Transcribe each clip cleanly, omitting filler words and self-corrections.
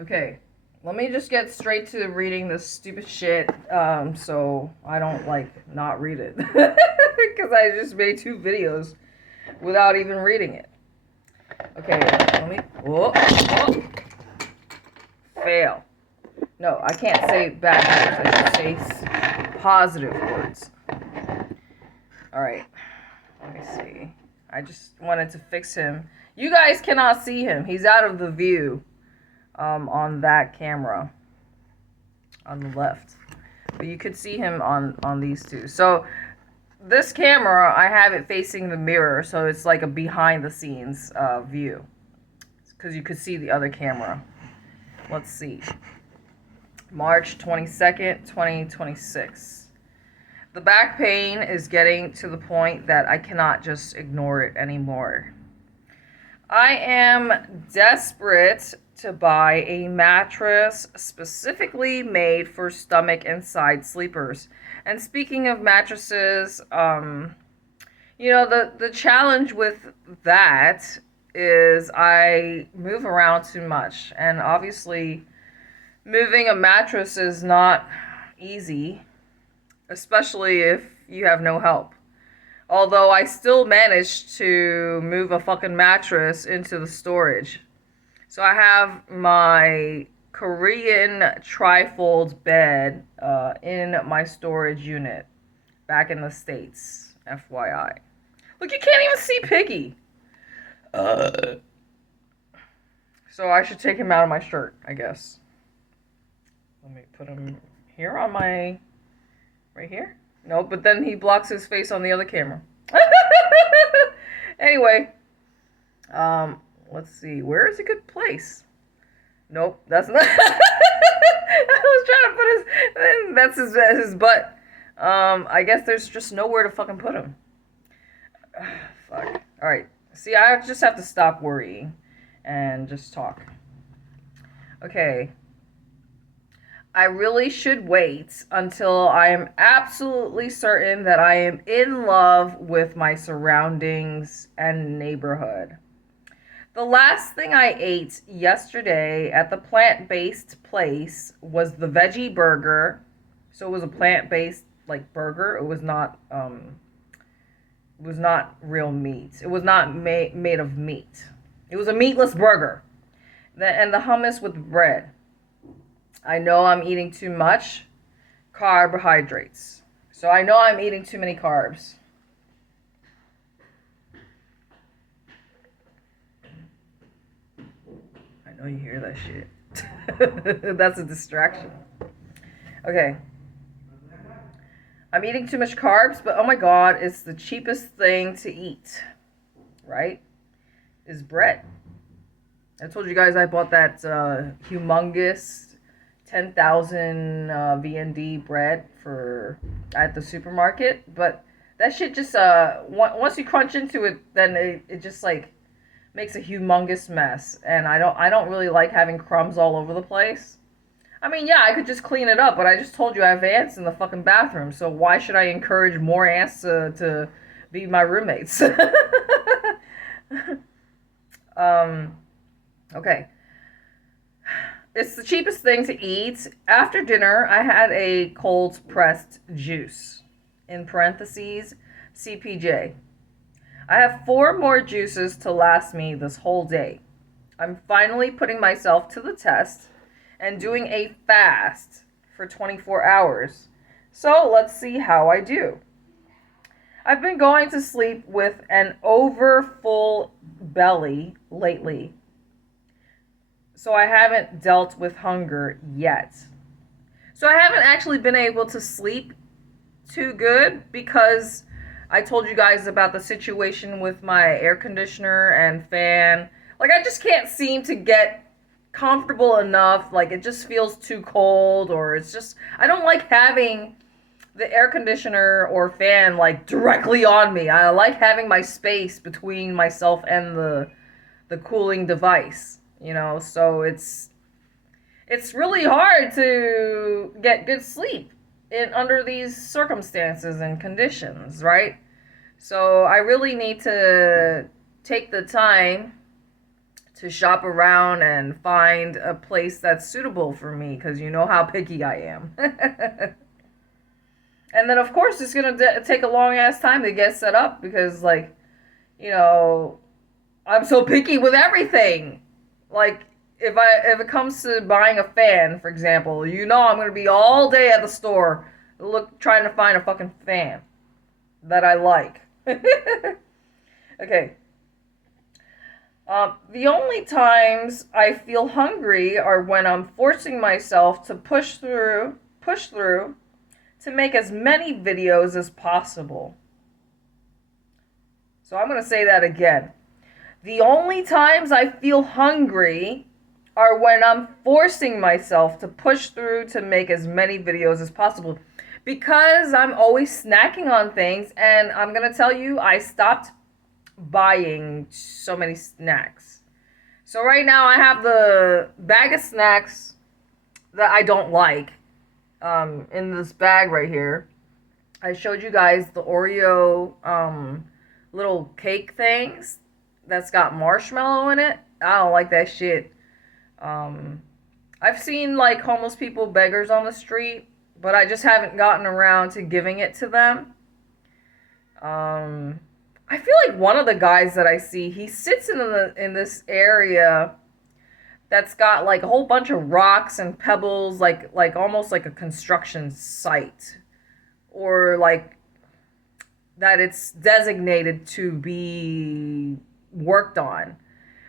Okay, let me just get straight to reading this stupid shit, so I don't, like, not read it. Because I just made 2 videos without even reading it. Okay, let me, oh, fail. No, I can't say bad words, I should say positive words. Alright, let me see. I just wanted to fix him. You guys cannot see him, he's out of the view. On that camera on the left, but you could see him on these 2. So this camera, I have it facing the mirror, so it's like a behind the scenes view, because you could see the other camera. Let's see. March 22nd, 2026. The back pain is getting to the point that I cannot just ignore it anymore. I am desperate to buy a mattress specifically made for stomach and side sleepers. And speaking of mattresses, you know, the challenge with that is I move around too much. And obviously, moving a mattress is not easy, especially if you have no help. Although I still managed to move a fucking mattress into the storage. So I have my Korean trifold bed in my storage unit back in the States, FYI. Look, you can't even see Piggy. So I should take him out of my shirt, I guess. Let me put him here on my... right here? No, but then he blocks his face on the other camera. Anyway, let's see. Where is a good place? Nope, that's not. I was trying to put that's his butt. I guess there's just nowhere to fucking put him. Fuck. All right. See, I just have to stop worrying and just talk. Okay. I really should wait until I am absolutely certain that I am in love with my surroundings and neighborhood. The last thing I ate yesterday at the plant-based place was the veggie burger. So it was a plant-based like burger. It was not real meat. It was not made of meat. It was a meatless burger. And the hummus with bread. I know I'm eating too much carbohydrates. So I know I'm eating too many carbs. I know you hear that shit. That's a distraction. Okay. I'm eating too much carbs, but oh my god, it's the cheapest thing to eat. Right? Is bread. I told you guys I bought that humongous 10,000 VND bread at the supermarket, but that shit just once you crunch into it, then it just like makes a humongous mess, and I don't really like having crumbs all over the place. I mean, yeah, I could just clean it up, but I just told you I have ants in the fucking bathroom, so why should I encourage more ants to be my roommates? Okay. It's the cheapest thing to eat. After dinner, I had a cold-pressed juice. In parentheses, CPJ. I have 4 more juices to last me this whole day. I'm finally putting myself to the test and doing a fast for 24 hours. So let's see how I do. I've been going to sleep with an overfull belly lately. So I haven't dealt with hunger yet. So I haven't actually been able to sleep too good because I told you guys about the situation with my air conditioner and fan. Like, I just can't seem to get comfortable enough. Like, it just feels too cold, or it's just, I don't like having the air conditioner or fan like directly on me. I like having my space between myself and the cooling device. You know, so it's really hard to get good sleep under these circumstances and conditions, right? So I really need to take the time to shop around and find a place that's suitable for me, because you know how picky I am. And then, of course, it's going to take a long-ass time to get set up because, like, you know, I'm so picky with everything. Like, if it comes to buying a fan, for example, you know I'm going to be all day at the store trying to find a fucking fan that I like. Okay. The only times I feel hungry are when I'm forcing myself to push through to make as many videos as possible. So I'm going to say that again. The only times I feel hungry are when I'm forcing myself to push through to make as many videos as possible. Because I'm always snacking on things, and I'm going to tell you, I stopped buying so many snacks. So right now I have the bag of snacks that I don't like in this bag right here. I showed you guys the Oreo little cake things that's got marshmallow in it. I don't like that shit. I've seen like homeless people, beggars on the street, but I just haven't gotten around to giving it to them. I feel like one of the guys that I see, he sits in this area that's got like a whole bunch of rocks and pebbles, like almost like a construction site, or like that it's designated to be worked on.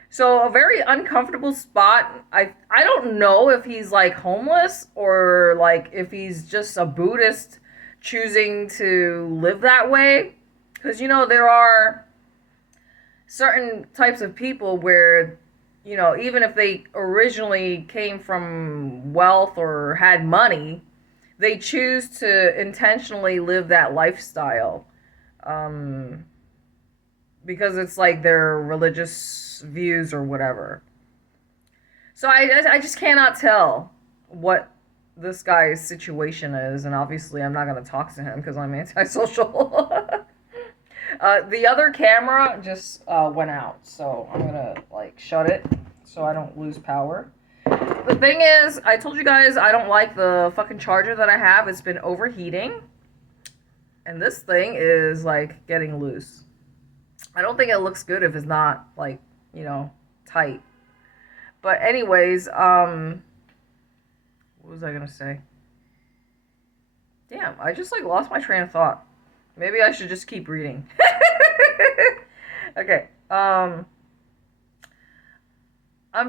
So a very uncomfortable spot. I don't know if he's like homeless or like if he's just a Buddhist choosing to live that way. Because, you know, there are certain types of people where, you know, even if they originally came from wealth or had money, they choose to intentionally live that lifestyle. Because it's like their religious views or whatever. So I just cannot tell what this guy's situation is. And obviously I'm not going to talk to him because I'm antisocial. The other camera just went out, so I'm gonna like shut it so I don't lose power. The thing is, I told you guys I don't like the fucking charger that I have. It's been overheating, and this thing is like getting loose. I don't think it looks good if it's not like, you know, tight. But anyways, what was I gonna say? Damn, I just like lost my train of thought. Maybe I should just keep reading. Okay. I'm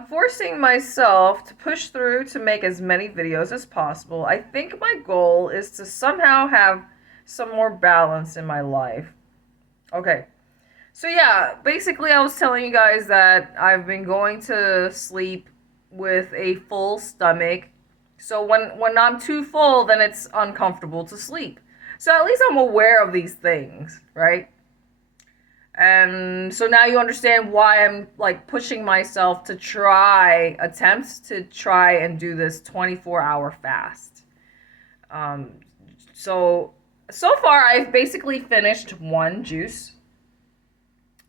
forcing myself to push through to make as many videos as possible. I think my goal is to somehow have some more balance in my life. Okay. So yeah, basically I was telling you guys that I've been going to sleep with a full stomach. So when I'm too full, then it's uncomfortable to sleep. So at least I'm aware of these things, right? And so now you understand why I'm like pushing myself to attempt to try and do this 24-hour fast. So far I've basically finished one juice.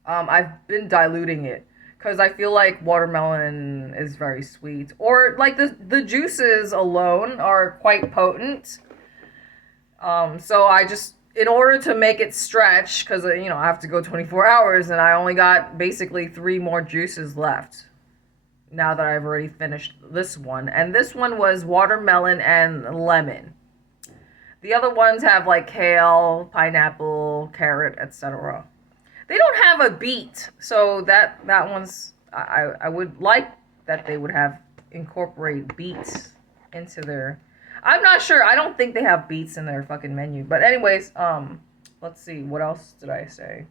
I've been diluting it because I feel like watermelon is very sweet, or like the juices alone are quite potent. So I just, in order to make it stretch, because, you know, I have to go 24 hours, and I only got basically 3 more juices left now that I've already finished this one. And this one was watermelon and lemon. The other ones have like kale, pineapple, carrot, etc. They don't have a beet, so that one's, I would like that they would have incorporate beets into their... I'm not sure. I don't think they have beets in their fucking menu. But anyways, let's see. What else did I say?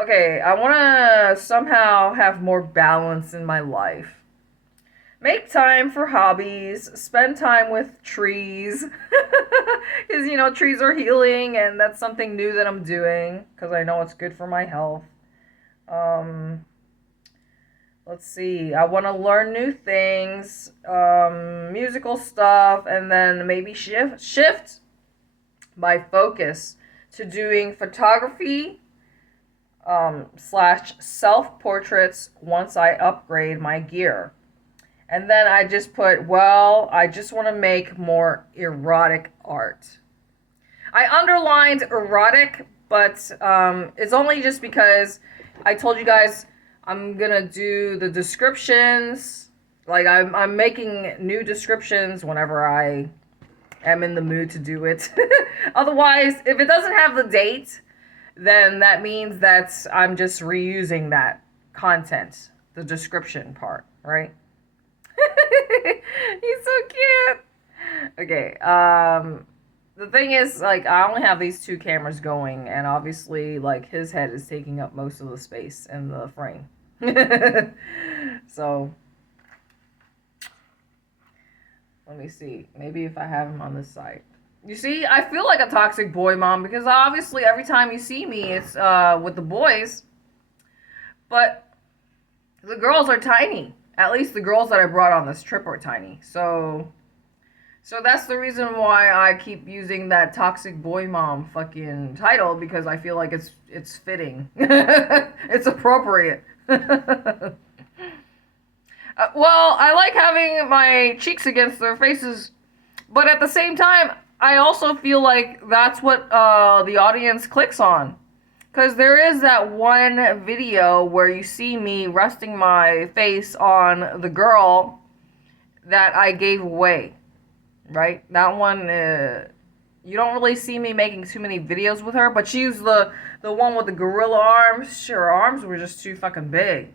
Okay, I want to somehow have more balance in my life. Make time for hobbies. Spend time with trees. Because, you know, trees are healing, and that's something new that I'm doing. Because I know it's good for my health. Let's see, I want to learn new things, musical stuff, and then maybe shift my focus to doing photography, slash self-portraits once I upgrade my gear. And then I just put, well, I just want to make more erotic art. I underlined erotic, but it's only just because I told you guys I'm going to do the descriptions. Like, I'm making new descriptions whenever I am in the mood to do it. Otherwise, if it doesn't have the date, then that means that I'm just reusing that content, the description part, right? He's so cute. Okay, the thing is, like, I only have these two cameras going, and obviously, like, his head is taking up most of the space in the frame. So, let me see. Maybe if I have him on this side. You see, I feel like a toxic boy mom, because obviously every time you see me, it's with the boys. But the girls are tiny. At least the girls that I brought on this trip are tiny. So that's the reason why I keep using that toxic boy mom fucking title, because I feel like it's fitting. It's appropriate. Well, I like having my cheeks against their faces, but at the same time, I also feel like that's what the audience clicks on. Because there is that one video where you see me resting my face on the girl that I gave away, right? That one, you don't really see me making too many videos with her, but she's the one with the gorilla arms. Her arms were just too fucking big.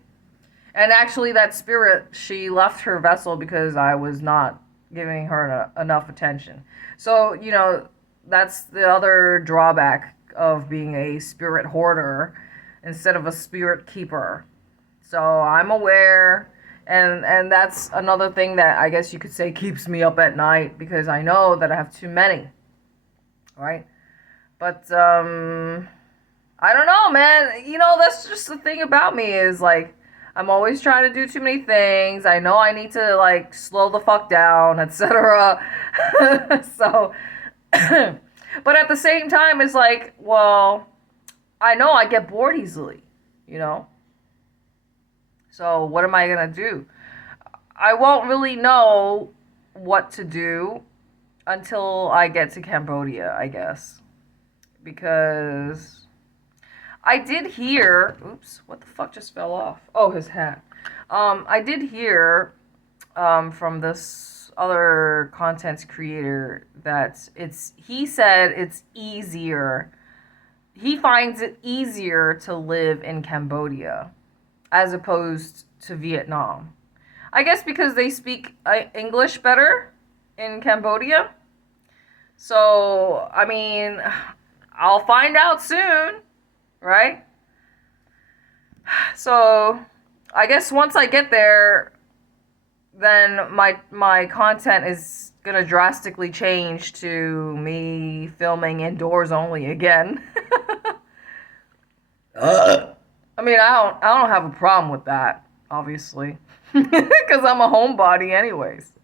And actually, that spirit, she left her vessel because I was not giving her enough attention. So, you know, that's the other drawback of being a spirit hoarder instead of a spirit keeper. So I'm aware, and that's another thing that I guess you could say keeps me up at night, because I know that I have too many, right? But I don't know, man. You know, that's just the thing about me, is like, I'm always trying to do too many things. I know I need to, like, slow the fuck down, etc. So but at the same time, it's like, well, I know I get bored easily, you know? So what am I going to do? I won't really know what to do until I get to Cambodia, I guess. Because I did hear... Oops, what the fuck just fell off? Oh, his hat. I did hear from this other content creator that he said it's easier. He finds it easier to live in Cambodia as opposed to Vietnam. I guess because they speak English better in Cambodia. So, I mean, I'll find out soon, right? So, I guess once I get there, then my content is gonna drastically change to me filming indoors only again. I mean, I don't have a problem with that, obviously, because I'm a homebody anyways.